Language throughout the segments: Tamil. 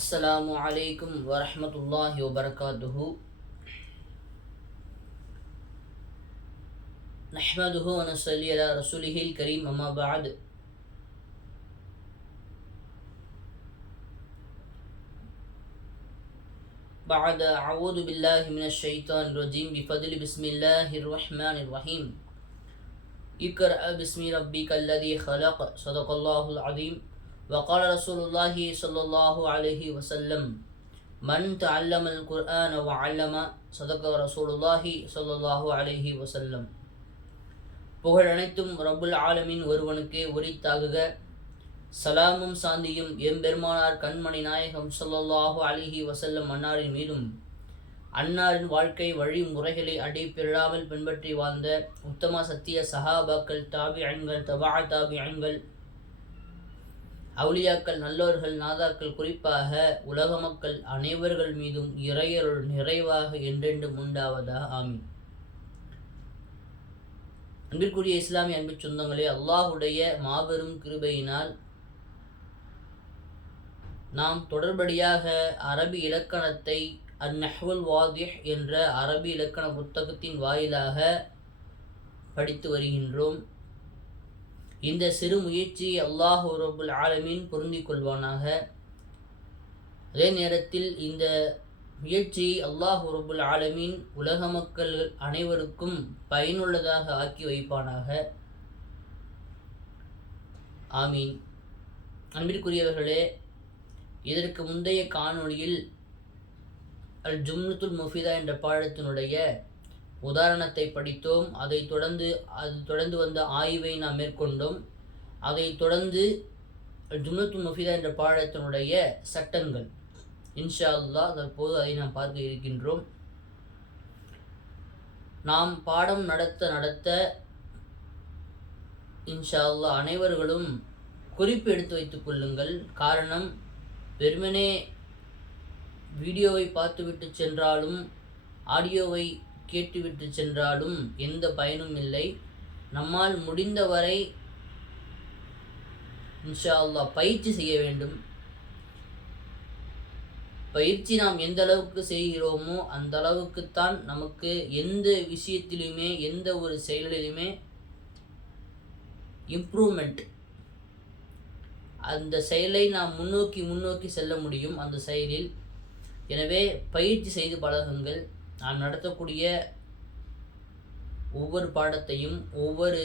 السلام عليكم ورحمة الله وبركاته. نحمده ونصلي على رسوله الكريم أما بعد. بعد أعوذ بالله من الشيطان الرجيم. بفضل بسم الله الرحمن الرحيم. اقرأ باسم ربك الذي خلق صدق الله العظيم. وقال رسول الله صلى الله عليه وسلم من تعلم القرآن وعلم صدق رسول الله صلى الله عليه وسلم புகழ் அனைத்தும் ரப்புல் ஆலமின் ஒருவனுக்கே உரித்தாகுக சலாமும் சாந்தியும் எம்பெருமானார் கண்மணி நாயகம் ஸல்லல்லாஹு அலிஹி வசல்லம் அன்னாரின் மீதும் அன்னாரின் வாழ்க்கை வழிமுறைகளை அடிப்பிரளாமல் பின்பற்றி வாழ்ந்த உத்தம சத்திய சஹாபாக்கள் தாபியன்கள் தபா தாபியன்கள் அவுளியாக்கள் நல்லோர்கள் நாதாக்கள் குறிப்பாக உலக மக்கள் அனைவர்கள் மீதும் இறையருள் நிறைவாக என்றென்றும் உண்டாவதா? ஆமீன். அன்பிற்குரிய இஸ்லாமிய அன்பு சொந்தங்களே அல்லாஹுடைய மாபெரும் கிருபையினால் நாம் தொடர்படியாக அரபி இலக்கணத்தை அந்நஹ்வல் வாதிஹ் என்ற அரபி இலக்கண புத்தகத்தின் வாயிலாக படித்து வருகின்றோம். இந்த சிறு முயற்சியை அல்லாஹ் ரபுல் ஆலமீன் பொருந்திக் கொள்வானாக. அதே நேரத்தில் இந்த முயற்சியை அல்லாஹ் ரபுல் ஆலமீன் உலக மக்கள் அனைவருக்கும் பயனுள்ளதாக ஆக்கி வைப்பானாக. ஆமீன். அன்பிற்குரியவர்களே இதற்கு முந்தைய காணொளியில் அல் ஜும்னுத்துல் முஃபிதா என்ற பாடத்தினுடைய உதாரணத்தை படித்தோம். அதைத் தொடர்ந்து அது தொடர்ந்து வந்த ஆய்வை நாம் மேற்கொண்டோம். அதைத் தொடர்ந்து அல் முஃபிதா என்ற பாடத்தினுடைய சட்டங்கள். இன்ஷா அல்லா தற்போது அதை நாம் பார்க்க இருக்கின்றோம். நாம் பாடம் நடத்த நடத்த இன்ஷா அல்லா அனைவர்களும் குறிப்பு எடுத்து வைத்துக் கொள்ளுங்கள். காரணம் வெறுமனே வீடியோவை பார்த்துவிட்டு சென்றாலும் ஆடியோவை கேட்டுவிட்டு சென்றாலும் எந்த பயனும் இல்லை. நம்மால் முடிந்தவரை இன்ஷா அல்லாஹ் பயிற்சி செய்ய வேண்டும். பயிற்சி நாம் எந்த அளவுக்கு செய்கிறோமோ அந்த அளவுக்குத்தான் நமக்கு எந்த விஷயத்திலுமே எந்த ஒரு செயலிலுமே இம்ப்ரூவ்மெண்ட் அந்த செயலை நாம் முன்னோக்கி முன்னோக்கி செல்ல முடியும் அந்த செயலில். எனவே பயிற்சி செய்து பழகுங்கள். நாம் நடத்தக்கூடிய ஒவ்வொரு பாடத்தையும் ஒவ்வொரு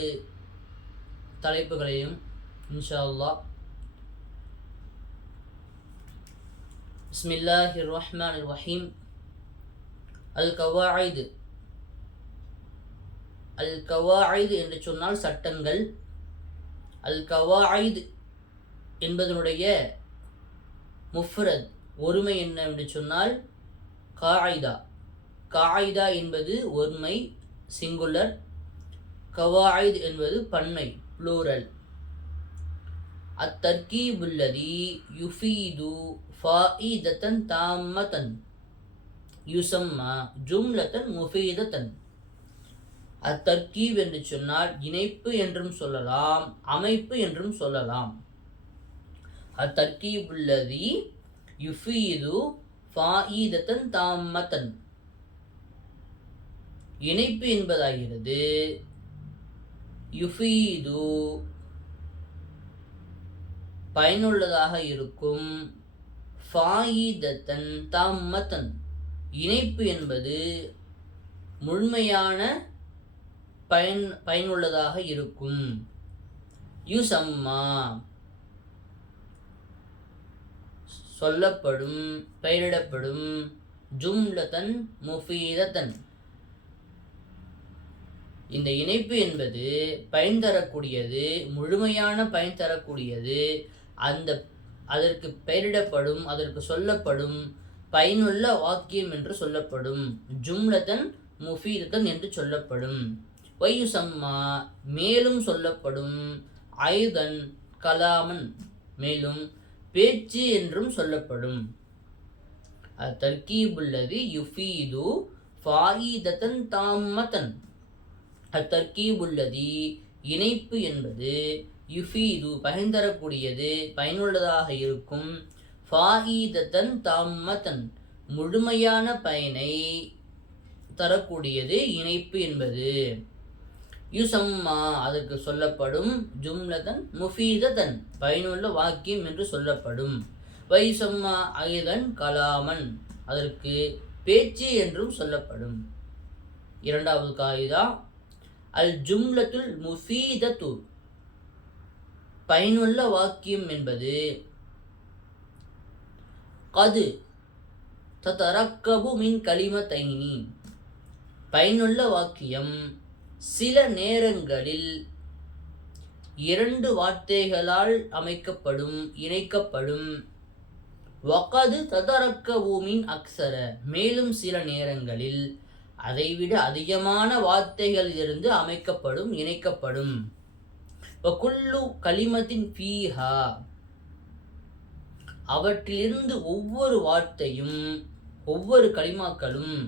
தலைப்புகளையும் இன்ஷா அல்லாஹ் பிஸ்மில்லாஹி ரஹ்மான் ரஹீம் அல் கவாயிது அல் கவாயிது என்று சொன்னால் சட்டங்கள். அல் கவாயிது என்பதனுடைய முஃப்ரத் ஒருமை என்ன என்று சொன்னால் காயிதா. காயிதா என்பது ஒருமை சிங்குலர். கவாயித் என்பது பன்மை ப்ளூரல் அத்தர்கீபுல்லதி யுஃபீது ஃபாயிதத்தன் தாமதன் யுசம்மா ஜும்லத்தன் முஃபீதத்தன் அத்தர்கீப் என்று சொன்னால் இணைப்பு என்றும் சொல்லலாம் அமைப்பு என்றும் சொல்லலாம். அத்தர்கீபுல்லதி யுஃபீது ஃபாயிதத்தன் தாமதன் இணைப்பு என்பதாகிறது. யுஃபீது பயனுள்ளதாக இருக்கும். ஃபாயிதத்தன் தாமத்தன் இணைப்பு என்பது முழுமையான பயன் பயனுள்ளதாக இருக்கும். யுசம்மா சொல்லப்படும் பெயரிடப்படும். ஜும்லதன் முஃபீதத்தன். இந்த இணைப்பு என்பது பயன் தரக்கூடியது முழுமையான பயன் தரக்கூடியது. அந்த அதற்கு பெயரிடப்படும் அதற்கு சொல்லப்படும் பயனுள்ள வாக்கியம் என்று சொல்லப்படும். ஜும்லதன் முஃபீதத்தன் என்று சொல்லப்படும். வையுசம்மா மேலும் சொல்லப்படும். ஆயுதன் கலாமன் மேலும் பேச்சு என்றும் சொல்லப்படும். அத்தர்கீபுல்லது யுஃபீது ஃபாயிதத்தன் தாமத்தன் அத்தர்கீபுல்லதி. இணைப்பு என்பது யுஃபீது பயன்தரக்கூடியது பயனுள்ளதாக இருக்கும். ஃபாஈதத்தன் தம்மதன் முழுமையான பயனை தரக்கூடியது இணைப்பு என்பது. யுசம்மா அதற்கு சொல்லப்படும் ஜும்லதன் முஃபீததன் பயனுள்ள வாக்கியம் என்று சொல்லப்படும். வைசம்மா அகிதன் கலாமன் அதற்கு பேச்சு என்றும் சொல்லப்படும். இரண்டாவது காகிதா அல் ஜும்லத்துல் முஃபீதத்து பயனுள்ள வாக்கியம் என்பது கது தரக்கபு மின் கைனி பயனுள்ள வாக்கியம் சில நேரங்களில் இரண்டு வார்த்தைகளால் அமைக்கப்படும் இணைக்கப்படும். வகது ததரக்க பூமின் அக்சர. மேலும் சில நேரங்களில் அதைவிட அதிகமான வார்த்தைகளிலிருந்து அமைக்கப்படும் இணைக்கப்படும். குல்லு களிமத்தின் பீஹா அவற்றிலிருந்து ஒவ்வொரு வார்த்தையும் ஒவ்வொரு களிமாக்களும்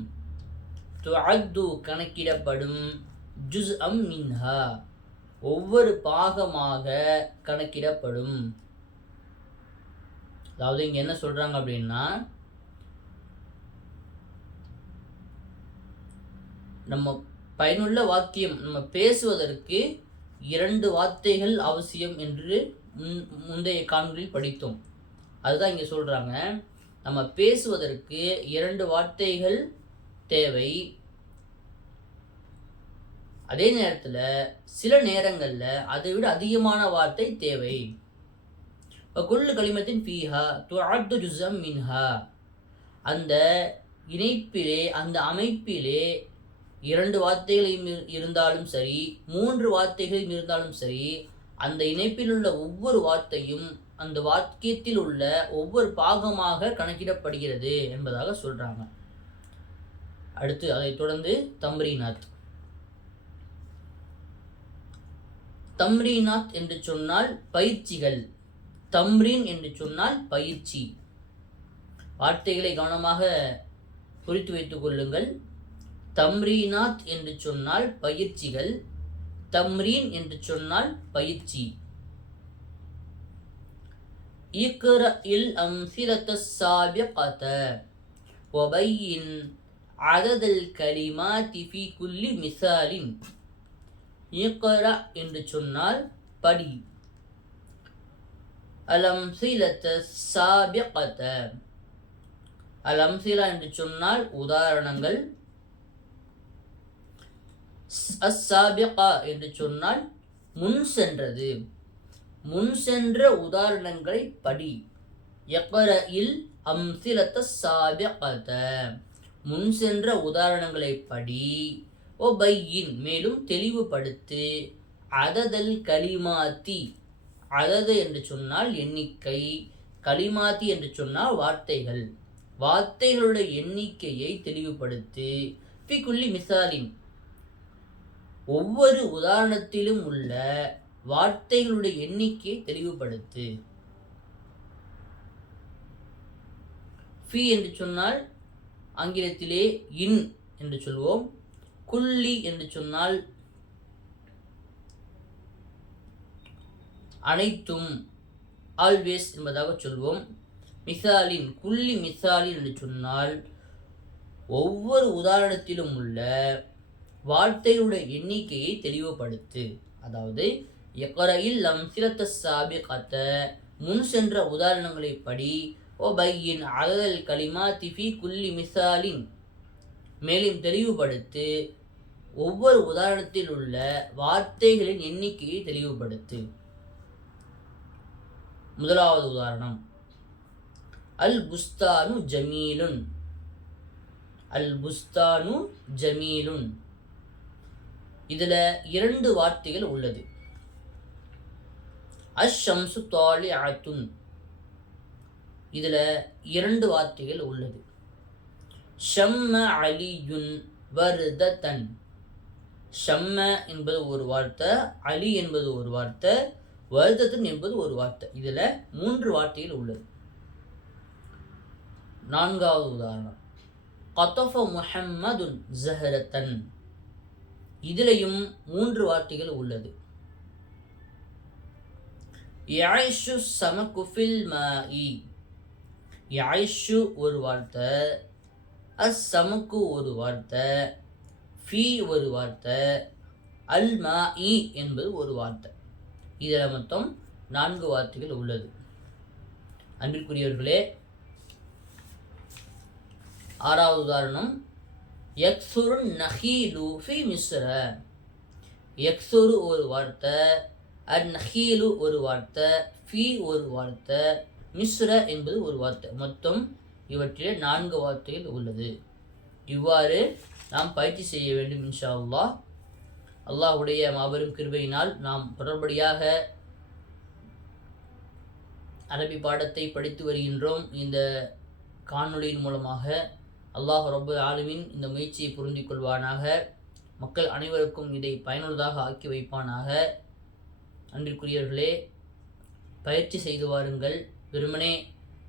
துஅத்து கணக்கிடப்படும். ஜுஸ் அம் மின்ஹா. ஒவ்வொரு பாகமாக கணக்கிடப்படும். அதாவது இங்கே என்ன சொல்கிறாங்க அப்படின்னா நம்ம பயனுள்ள வாக்கியம் நம்ம பேசுவதற்கு இரண்டு வார்த்தைகள் அவசியம் என்று முன் முந்தைய காண்களில் படித்தோம். அதுதான் இங்கே சொல்கிறாங்க நம்ம பேசுவதற்கு இரண்டு வார்த்தைகள் தேவை. அதே நேரத்தில் சில நேரங்களில் அதை விட அதிகமான வார்த்தை தேவை. குல்லு களிமத்தின் பீஹா துஆத்து ஜுசம் மின்ஹா. அந்த இணைப்பிலே அந்த அமைப்பிலே இரண்டு வார்த்தைகளையும் இருந்தாலும் சரி மூன்று வார்த்தைகள் இருந்தாலும் சரி அந்த இணைப்பில் உள்ள ஒவ்வொரு வார்த்தையும் அந்த வாக்கியத்தில் உள்ள ஒவ்வொரு பாகமாக கணக்கிடப்படுகிறது என்பதாக சொல்கிறாங்க அடுத்து அதைத் தொடர்ந்து தம்ரீநாத். தம்ரீநாத் என்று சொன்னால் பயிற்சிகள். தம்ரீன் என்று சொன்னால் பயிற்சி. வார்த்தைகளை கவனமாக குறித்து வைத்துக் கொள்ளுங்கள். தம்ரீனாத் என்று சொன்னால் பயிற்சிகள். தம்ரீன் என்று சொன்னால் பயிற்சி. இக்ர இல் அம்சிரத சாபிகத. ஒபையின் அததல் கலிமா திஃபி குல்லி மிசாலின். இக்ரா என்று சொன்னால் படி. அலம்சிலத்த சாபிகத. அலம்சிலா என்று சொன்னால் உதாரணங்கள். அஸ்ஸாபிகா என்று சொன்னால் முன் சென்றது. முன் சென்ற உதாரணங்களை படி. எக்கர இல் அம்சிலத்த சாபிகத முன் சென்ற உதாரணங்களை படி. ஓ பையின் மேலும் தெளிவுபடுத்து. அததல் களிமாத்தி அதது என்று சொன்னால் எண்ணிக்கை. களிமாத்தி என்று சொன்னால் வார்த்தைகள். வார்த்தைகளுடைய எண்ணிக்கையை தெளிவுபடுத்து. பிக்குள்ளி மிசாலின். ஒவ்வொரு உதாரணத்திலும் உள்ள வார்த்தைகளுடைய எண்ணிக்கையை தெளிவுபடுத்து. ஃபி என்று சொன்னால் ஆங்கிலத்திலே இன் என்று சொல்வோம். குள்ளி என்று சொன்னால் அனைத்தும் ஆல்வேஸ் என்பதாக சொல்வோம். மிசாலின் குள்ளி மிசாலின் என்று சொன்னால் ஒவ்வொரு உதாரணத்திலும் உள்ள வார்த்தையோட எண்ணிக்கையை தெளிவுபடுத்து. அதாவது எக்கரையில் லம் சிரத்த சாபி கத்த முன் சென்ற உதாரணங்களை படி ஓ பையின் அகதல் களிமா திஃபி குல்லி மிசாலின். மேலும் தெளிவுபடுத்து ஒவ்வொரு உதாரணத்தில் உள்ள வார்த்தைகளின் எண்ணிக்கையை தெளிவுபடுத்து. முதலாவது உதாரணம். அல் புஸ்தானு ஜமீலுன். அல் புஸ்தானு ஜமீலுன். இதில் இரண்டு வார்த்தைகள் உள்ளது. அஷம்சு தாலி ஆத்துன் இதில் இரண்டு வார்த்தைகள் உள்ளது. ஷம்ம அலியுன் வருதத்தன் ஷம்ம என்பது ஒரு வார்த்தை அலி என்பது ஒரு வார்த்தை வருதத்தன் என்பது ஒரு வார்த்தை. இதில் மூன்று வார்த்தைகள் உள்ளது. நான்காவது உதாரணம். கத்தஃப முஹம்மதுன் ஜஹரத்தன் இதிலையும் மூன்று வார்த்தைகள் உள்ளது. யாயிஷு சமகுஃபில் மாஇ. யாயிஷு ஒரு வார்த்தை அஸ் சமக்கு ஒரு வார்த்தை ஃபி ஒரு வார்த்தை அல் மா இ என்பது ஒரு வார்த்தை. இதில் மொத்தம் நான்கு வார்த்தைகள் உள்ளது. அன்பிற்குரியவர்களே ஆறாவது உதாரணம் யக்சுரு நஹீலு ஃபி மிஸ்ர. யக்சுரு ஒரு வார்த்தை அட் நஹீலு ஒரு வார்த்தை ஃபி ஒரு வார்த்தை மிஸ்ர என்பது ஒரு வார்த்தை. மொத்தம் இவற்றிலே நான்கு வார்த்தைகள் உள்ளது. இவ்வாறு நாம் பயிற்சி செய்ய வேண்டும் இன்ஷா அல்லாஹ் அல்லாஹ்வுடைய மாபெரும் கிருபையினால் நாம் தொடர்படியாக அரபி பாடத்தை படித்து வருகின்றோம். இந்த காணொளியின் மூலமாக அல்லாஹ் ரபு ஆளுவின் இந்த முயற்சியை புரிந்து கொள்வானாக மக்கள் அனைவருக்கும் இதை பயனுள்ளதாக ஆக்கி வைப்பானாக. அன்றிற்குரியவர்களே பயிற்சி செய்து வாருங்கள். வெறுமனே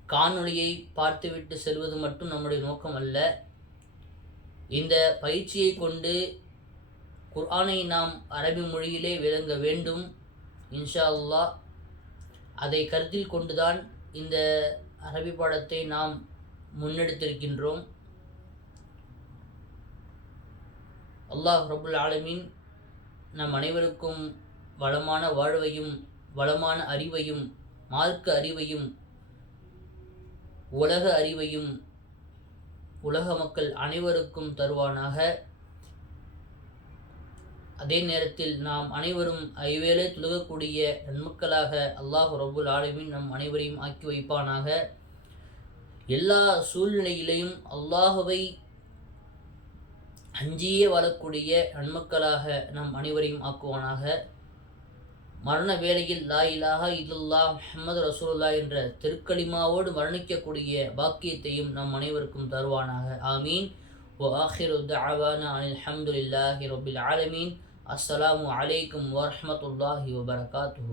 காணொளியை பார்த்துவிட்டு செல்வது மட்டும் நம்முடைய நோக்கம் அல்ல. இந்த பயிற்சியை கொண்டு குர்ஆனை நாம் அரபி மொழியிலே விளங்க வேண்டும். இன்ஷா அல்லாஹ். அதை கருத்தில் கொண்டுதான் இந்த அரபி பாடத்தை நாம் முன்னெடுத்திருக்கின்றோம். அல்லாஹ் ரபுல் ஆலமீன் நம் அனைவருக்கும் வளமான வாழ்வையும் வளமான அறிவையும் மார்க்க அறிவையும் உலக அறிவையும் உலக மக்கள் அனைவருக்கும் தருவானாக. அதே நேரத்தில் நாம் அனைவரும் ஐவேளை துலகக்கூடிய நன்மக்களாக அல்லாஹ் ரபுல் ஆலமின் நம் அனைவரையும் ஆக்கி வைப்பானாக. எல்லா சூழ்நிலையிலையும் அல்லாஹுவை அஞ்சியே வாழக்கூடிய நன்மக்களாக நம் அனைவரையும் ஆக்குவானாக மரண வேளையில் லா இலாஹா இல்லல்லா முஹம்மது ரசூலுல்லா என்ற திருக்கலிமாவோடு மரணிக்கக்கூடிய பாக்கியத்தையும் நம் அனைவருக்கும் தருவானாக ஆமீன் وآخر دعوانا عن الحمد لله رب العالمين السلام عليكم ورحمة الله وبركاته